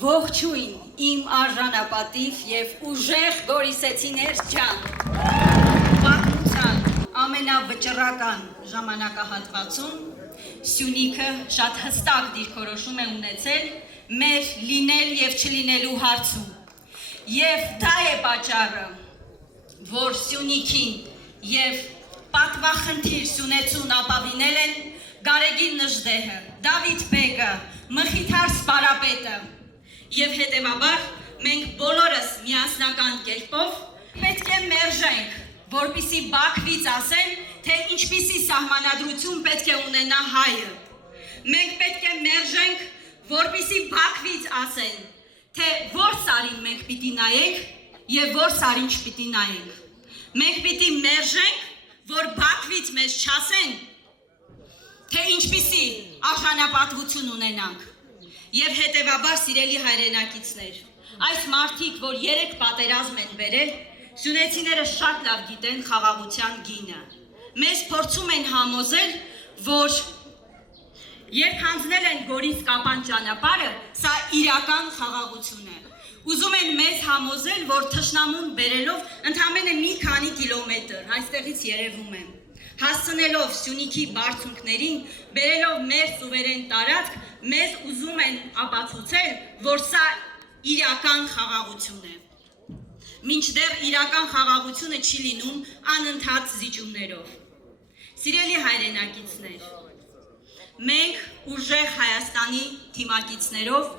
Ողջույն իմ արժանապատիվ եւ ուժեղ գորիսեցիներ ջան։ Պատմության ամենավճռական ժամանակահատվածում Սյունիքը շատ հստակ դիրքորոշում է ունեցել մեր լինել եւ չլինելու հարցում։ Եվ դա է պատճառը, որ Սյունիքին եւ պատվախնդիր Սյունեցուն ապավինել են Գարեգին Նժդեհը, Դավիթ Բեգը, Մխիթար Սպարապետը եւ հետեւաբար մենք բոլորս միասնական կերպով պետք է մերժենք, որպեսզի Բաքվից ասեն, թե ինչպիսի սահմանադրություն պետք է ունենա հայը։ Մենք պետք է մերժենք, որպեսզի Բաքվից ասեն, թե որ սարին մենք պիտի նայենք եւ որ սարին չպիտի նայենք։ Մենք պիտի մերժենք, որ Բաքվից մեզ չասեն, թե ինչպիսի արժանապատվություն ունենանք։ Եվ հետևաբար սիրելի հայրենակիցներ, այս մարդիկ, որ 3 պատերազմ են բերել, սյունեցիները շատ լավ գիտեն խաղաղության գինը։ Մեզ փորձում են համոզել, որ երբ հանձնել են Գորիս-Կապան ճանապարհը, սա իրական խաղաղություն է։ Ուզում են մեզ համոզել, որ թշնամուն բերելով ընդամենը մի քանի կիլոմետր, այստեղից երևում է, հասցնելով Սյունիքի բարձունքներին, բերելով մեր սուվերեն տարածք, մեզ ուզում են ապացուցել, որ սա իրական խաղաղություն է։ Մինչդեռ իրական խաղաղությունը չի լինում անընդհատ զիջումներով։ Սիրելի հայրենակիցներ, մենք ուժեղ Հայաստանի թիմակիցներով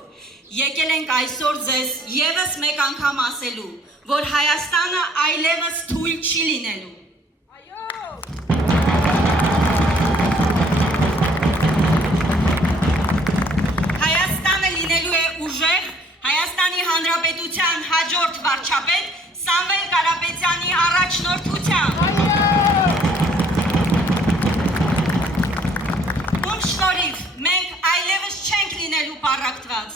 եկել ենք այսօր ձեզ եւս մեկ անգամ ասելու, որ Հայաստանը այլևս թույլ չի լինելու։ Հայաստանի Հանրապետության հաջորդ վարչապետ Սամվել Կարապետյանի առաջնորդությամբ։ Ում շնորհիվ մենք այլևս չենք լինելու պառակտված,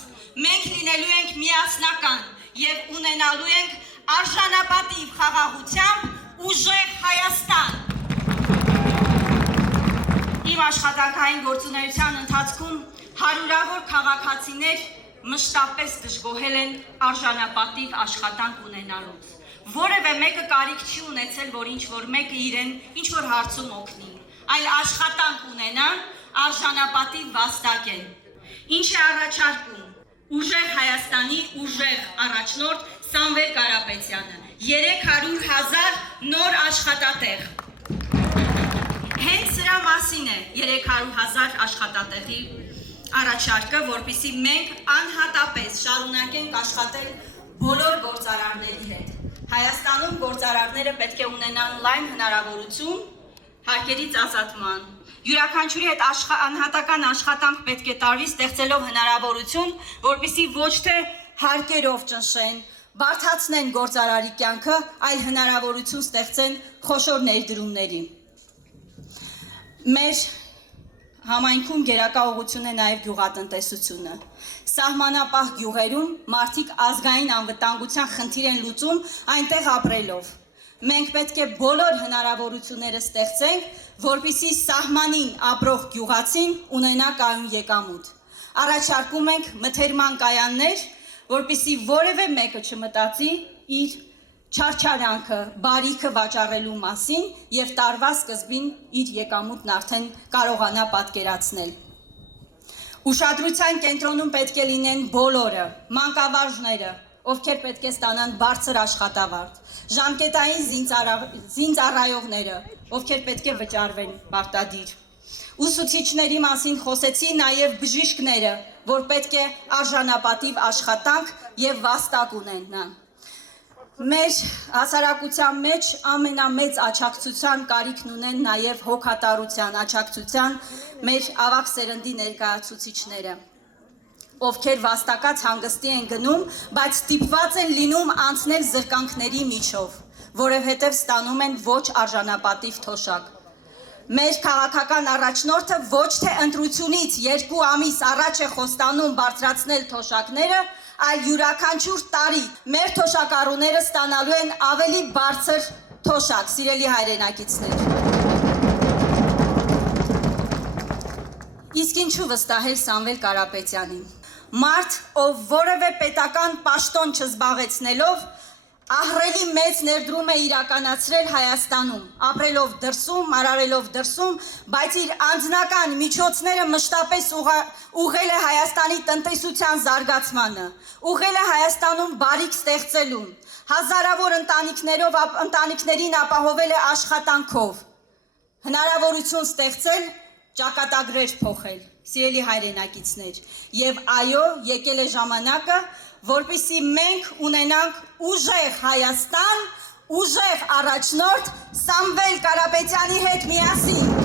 մենք լինելու ենք միասնական եւ ունենալու ենք արժանապատիվ խաղաղությամբ ուժեղ Հայաստան։ Իմ աշխատանքային գործունեության ընթացքում հարյուրավոր քաղաքացիներ մշտապես դժգոհել են արժանապատիվ աշխատանք ունենալուց։ Որևէ մեկը կարիք չի ունեցել, որ ինչ-որ մեկը իրեն ինչ-որ հարցում օգնի, այլ աշխատանք ունենան, արժանապատիվ վաստակեն։ Ինչ է առաջարկում ուժեղ Հայաստանի ուժեղ առաջնորդ Սամվել Կարապետյանը, 300,000 նոր աշխատատեղ։ Հենց սրա մասին է 300,000 աշխատատեղի առաջարկը, որպեսզի մենք անհատապես շարունակենք աշխատել բոլոր գործարարների հետ։ Հայաստանում գործարարները պետք է ունենան լայն հնարավորություն հարկերից ազատման։ Յուրաքանչյուրի հետ անհատական աշխատանք պետք է տարվի, ստեղծելով հնարավորություն, որպեսզի ոչ թե հարկերով ճնշեն, բարդացնեն գործարարի կյանքը, այլ հնարավորություն ստեղծեն խոշոր ներդրումների։ Մեր համայնքում գերակա ուղղություն է նաև գյուղատնտեսությունը։ Սահմանապահ գյուղերում մարդիկ ազգային անվտանգության խնդիր են լուծում այնտեղ ապրելով։ Մենք պետք է բոլոր հնարավորությունները ստեղծենք, որպեսզի սահմանին ապրող գյուղացին ունենա կայուն եկամուտ։ Առաջարկում ենք մթերման կայաններ, որպեսզի որևէ մեկը չմտածի իր չարչարանքը, բարիքը վաճառելու մասին եւ տարվա սկզբին իր եկամուտն արդեն կարողանա պատկերացնել։ Ուշադրության կենտրոնում պետք է լինեն բոլորը, մանկավարժները, ովքեր պետք է ստանան բարձր աշխատավարձ, ժամկետային զինծառայողները, ովքեր պետք է վճարվեն պարտադիր։ Ուսուցիչների մասին խոսեցի նաև բժիշկները, որ պետք է արժանապատիվ աշխատանք եւ վաստակ ունենան։ Մեր հասարակության մեջ ամենամեծ աջակցության կարիքն ունեն նաև հոգատարության աջակցության մեր ավագ սերնդի ներկայացուցիչները, ովքեր վաստակած հանգստի են գնում, բայց ստիպված են լինում անցնել զրկանքների միջով, որովհետև ստանում են ոչ արժանապատիվ թոշակ։ Մեր քաղաքական առաջնորդը ոչ թե ընտրությունից 2 ամիս առաջ է խոստանում բարձրացնել թոշակները, այլ յուրաքանչյուր տարի մեր թոշակառուները ստանալու են ավելի բարձր թոշակ, սիրելի հայրենակիցներ։ Իսկ ինչու վստահել Սամվել Կարապետյանին։ մարդ, ով որևէ պետական պաշտոն չզբաղեցնելով, ահռելի մեծ ներդրում է իրականացրել Հայաստանում, ապրելով դրսում, արարելով դրսում, բայց իր անձնական միջոցները մշտապես ուղղել է Հայաստանի տնտեսության զարգացմանը, ուղղել է Հայաստանում բարիք ստեղծելուն, հազարավոր ընտանիքներին ապահովել է աշխատանքով, հնարավորություն ստեղծել, ճակատագրեր փոխել, սիրելի հայրենակիցներ, եւ այո, եկել է ժամանակը, որպեսզի մենք ունենանք ուժեղ Հայաստան, ուժեղ առաջնորդ Սամվել Կարապետյանի հետ միասին։